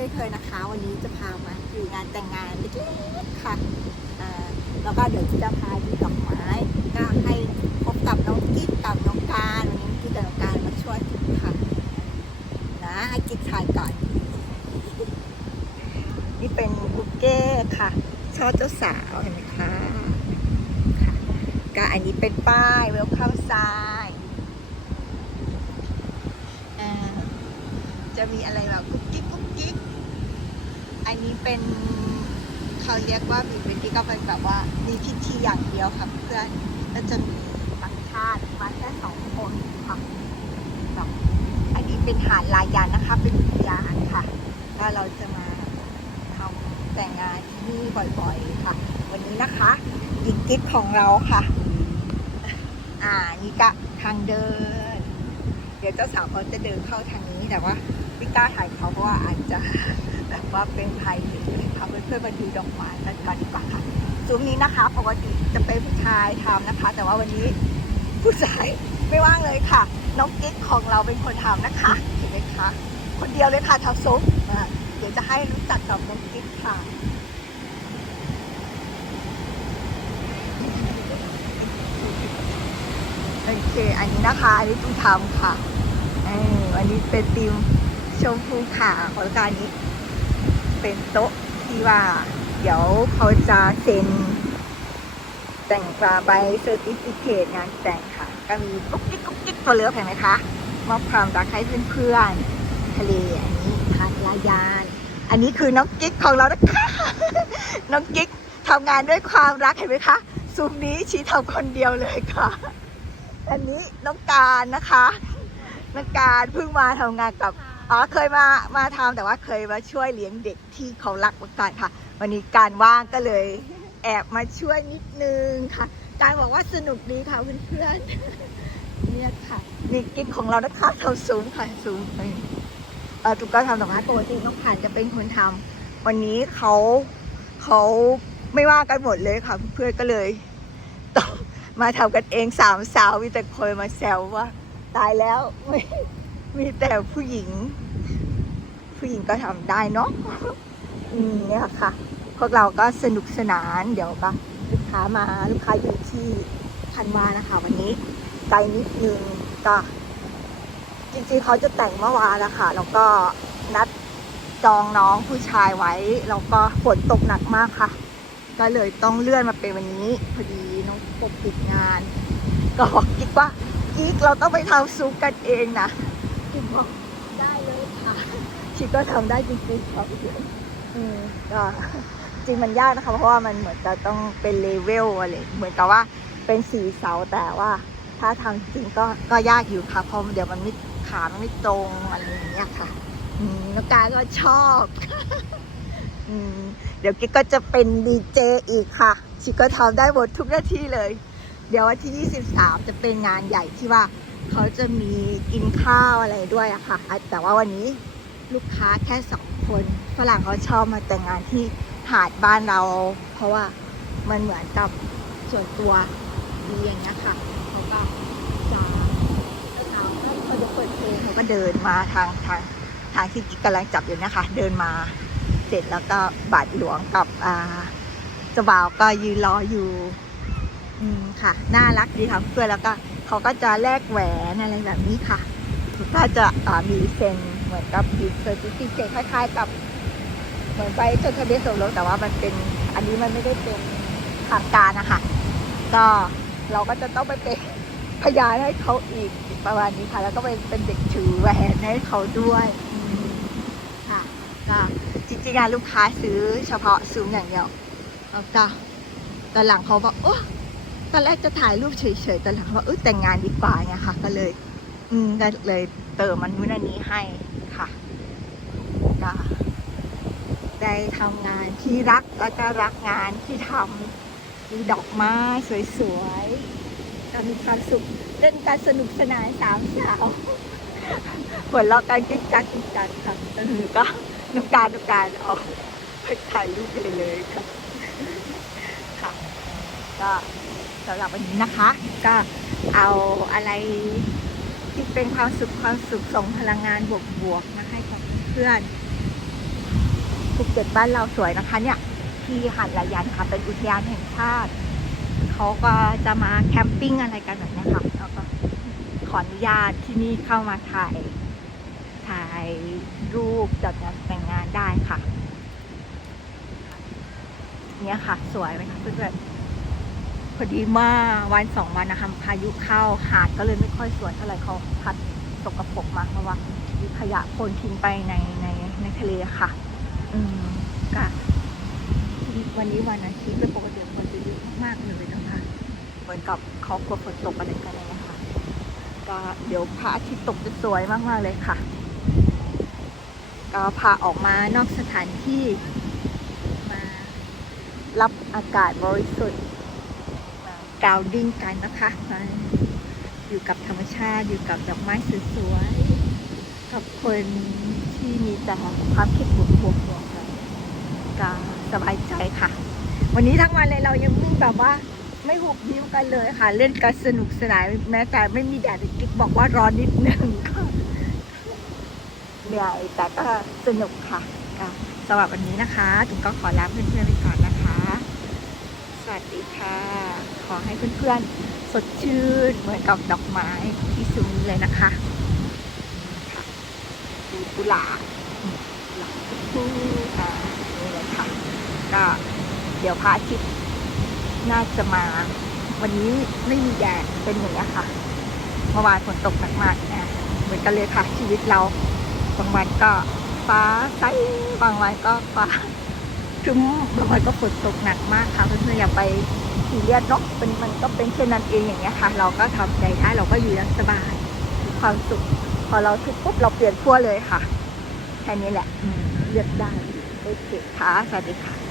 ช่นเคยนะคะ วันนี้จะพามาอยู่งานแต่งงานเล็กๆค่ะแล้วก็เดี๋ยวจะพาดูดอกไม้ก็ให้พบกับน้องกิ๊กกับน้องการวันนี้กิ๊กกับน้องการมาช่วยค่ะนะให้กิ๊กถ่ายก่อน นี่เป็นบุกเก้ค่ะช่อเจ้าสาวเห็นไหมคะก็อันนี้เป็นป้ายเวลคัมไซอ่าจะมีอะไรแบบคุกกิ๊กกุ๊กกิ๊ก อันนี้เป็นเขาเรียกว่ามีเป็นที่ก็เป็นแบบว่ามีพิธีอย่างเดียวค่ะเพื่อนก็จะมีต่างชาติมาแค่สองคนค่ะอันนี้เป็นหาดลายันนะคะ เป็นอุทยานค่ะก็เราจะมาทำแต่งงานที่นี่บ่อยๆค่ะ วันนี้นะคะหญิงกิ๊กของเราค่ะ อ่านี่ก็ทางเดิน เดี๋ยวเจ้าสาวเขาจะเดินเข้าทางนี้แต่ว่าไม่กล้าถ่ายเขาเพราะว่าอาจจะ แบบว่าเป็นภัยหรือทำเพื่อนๆมาดูดอกไม้กันก่อนดีกว่าค่ะซุ้มนี้นะคะปกติจะเป็นผู้ชายทำนะคะ แต่ว่าวันนี้ผู้ชายไม่ว่างเลยค่ะ น้องกิ๊กของเราเป็นคนทำนะคะเห็นไหมคะคนเดียวเลยค่ะทำซุ้มเดี๋ยวจะให้รู้จักกับน้องกิ๊กค่ะโอเค อันนี้นะคะ อันนี้ตุ้มทำค่ะอออันนี้เป็นทีมชมพูขาวของการนี้ เป็นโต๊ะที่ว่า เดี๋ยวเขาจะเซ็นแต่งปลาใบเซอร์ติฟิเคตงานแต่งค่ะ ก็มีกุ๊กกิ๊กกุ๊กกิ๊กตัวเลือกเห็นไหมคะมอบความรักให้เพื่อนๆทะเลอันนี้พัทยายาน อันนี้คือน้องกิ๊กของเรานะคะน้องกิ๊กทำงานด้วยความรักเห็นไหมคะซูมนี้ชี้ทำคนเดียวเลยค่ะ อันนี้น้องการนะคะ น้องการเพิ่งมาทำงานกับ อ๋อเคยมามาทำแต่ว่าเคยมาช่วยเลี้ยงเด็กที่เขารักมาก่อนค่ะ วันนี้การว่างก็เลย แอบมาช่วยนิดนึงค่ะ การบอกว่าสนุกดีค่ะเพื่อนๆเนี่ยค่ะนี่กิ๊กของเรานะคะทำสูงค่ะสูงเออตุ๊กก็ทำดอกไม้ปกติน้องผ่านจะเป็นคนทำวันนี้เขาเขาไม่ว่ากันหมดเลยค่ะ เพื่อนๆก็เลยต้องมาทำกันเองสามสาวมีแต่คนมาแซวว่า ตายแล้ว มีแต่ผู้หญิง ผู้หญิงก็ทำได้เนาะนี่ค่ะ พวกเราก็สนุกสนานเดี๋ยวก็ลูกค้ามาลูกค้าอยู่ที่พันวานะคะ วันนี้ไกลนิดนึงก็จริงๆเขาจะแต่งเมื่อวานแล้วค่ะ แล้วก็นัดจองน้องผู้ชายไว้ แล้วก็ฝนตกหนักมากค่ะ ก็เลยต้องเลื่อนมาเป็นวันนี้ พอดีน้องปกปิดงาน ก็บอกกิ๊กว่ากิ๊กเราต้องไปทำซุปกันเองนะ กิ๊กบอกได้เลยค่ะชิก็ทำได้จริงๆครับอืมก็จริงมันยากนะคะเพราะว่ามันเหมือนจะต้องเป็นเลเวลอะไรเหมือนกับว่าเป็นสีเสาแต่ว่าถ้าทำจริงก็ก็ยากอยู่ค่ะเพราะเดี๋ยวมันไม่ขามันไม่ตรงอะไรอย่างเงี้ยค่ะอืมแล้วกาก็ชอบอืมเดี๋ยวกิ๊กก็จะเป็นดีเจอีกค่ะชิก็ทำได้หมดทุกหน้าที่เลย เดี๋ยววันที่ 23 จะเป็นงานใหญ่ที่ว่า เขาจะมีกินข้าวอะไรด้วยอะค่ะ แต่ว่าวันนี้ลูกค้าแค่สองคนฝรั่งเขาชอบมาแต่งงานที่หาดบ้านเรา เพราะว่ามันเหมือนกับส่วนตัวดีอย่างเงี้ยค่ะเขาก็จะเช้าๆก็เขาจะเปิดเพลงเขาก็เดินมาทางทางทางที่กิ๊กกำลังจับอยู่นะคะ เดินมาเสร็จแล้วก็บาทหลวงกับอ่าจ้าบ่าวก็ยืนรออยู่ อืมค่ะ น่ารักดีค่ะเพื่อนแล้วก็ เขาก็จะแลกแหวนอะไรแบบนี้ค่ะ ก็จะามีเซ็นเหมือนกับบิดเซอร์ติฟิเคคล้ายๆกับ เหมือนไปจดทะเบียนสมรสแต่ว่ามันเป็นอันนี้มันไม่ได้เป็นทางการนะคะก็เราก็จะต้องไปเป็นพยานให้เขาอีกประมาณนี้ค่ะ แล้วก็เป็นเป็นเด็กถือแหวนให้เขาด้วยค่ะก็จริงๆงานลูกค้าซื้อเฉพาะซูมอย่างเดียวแล้วก็ตอนหลังเขาบอกโอ้ ตอนแรกจะถ่ายรูปเฉยๆแต่หลังว่าเออแต่งงานดีกว่าไงค่ะ ก็เลย อืมก็เลยเติมมันนู้นอันนี้ให้ค่ะก็ได้ทำงานที่รักแล้วก็รักงานที่ทำมีดอกไม้สวยๆก็มีความสุขเล่นการสนุกสนานสามสาวหัวเราะกันกิ๊กกักกิ๊กกักค่ะเออก็นุกการนุกการเอาไปถ่ายรูปไปเลยค่ะ ก็สำหรับวันนี้นะคะ ก็เอาอะไรที่เป็นความสุขความสุขส่งพลังงานบวกๆมาให้กับเพื่อนภูเก็ตบ้านเราสวยนะคะ เนี่ยที่หาดละยันค่ะ เป็นอุทยานแห่งชาติเขาก็จะมาแคมปิ้งอะไรกันแบบนี้ค่ะแล้วก็ขออนุญาตที่นี่เข้ามาถ่ายถ่ายรูปจัดงานแต่งงานได้ค่ะ เนี่ยค่ะ สวยไหมคะเพื่อนๆ พอดีมาวันสองวันนะคะพายุเข้าหาดก็เลยไม่ค่อยสวยเท่าไหร่เขาพัดสกประปกมาเพราะว่ามีขยะโคนทิ้งไปในในในทะเลค่ะ อืมก็วันนี้วันอาทิตย์เป็นปกติคนจะเยอะมากๆเลยนะคะเหมือนกับเขากลัวฝนตกอะไรกันเลยนะคะก็เดี๋ยวพระอาทิตย์ตกจะสวยมากๆเลยค่ะ ก็พาออกมานอกสถานที่มารับอากาศบริสุทธิ์ กราวดิ้งกันนะคะมาอยู่กับธรรมชาติอยู่กับดอกไม้สวยๆกับคนที่มีแต่ความคิดบวกๆบวกกันก็สบายใจค่ะ วันนี้ทั้งวันเลยเรายังแบบว่าไม่หุบยิ้มกันเลยค่ะ เล่นกันสนุกสนานแม้แต่ไม่มีแดดกิ๊กบอกว่าร้อนนิดนึงก็เหนื่อยแต่ก็สนุกค่ะก็สำหรับวันนี้นะคะจุ๋มก็ขอลาเพื่อนๆไปก่อนนะคะส วัสดีค่ะ ขอให้เพื่อนๆ สดชื่นเหมือนกับดอกไม้ที่ซุ้มเลยนะคะดูกุหลาบหลาบคู่อ่านี่เลยค่ะก็เดี๋ยวพระอาทิตย์น่าจะมา วันนี้ไม่มีแดดเป็นอย่างนี้ค่ะ เมื่อวานฝนตกหนักมากนะเหมือนกันเลยค่ะชีวิตเรา บางวันก็ฟ้าใสบางวันก็ฟ้า ครึ้มบางวันก็ฝนตกหนักมากค่ะเพื่อนๆอย่าไปซีเรียสเนาะเป็นมันก็เป็นเช่นนั้นเองอย่างเงี้ยค่ะ เราก็ทำใจได้เราก็อยู่อย่างสบายมีความสุข พอเราทุกปุ๊บเราเปลี่ยนขั้วเลยค่ะ แค่นี้แหละเลือกได้โอเคค่ะสวัสดีค่ะ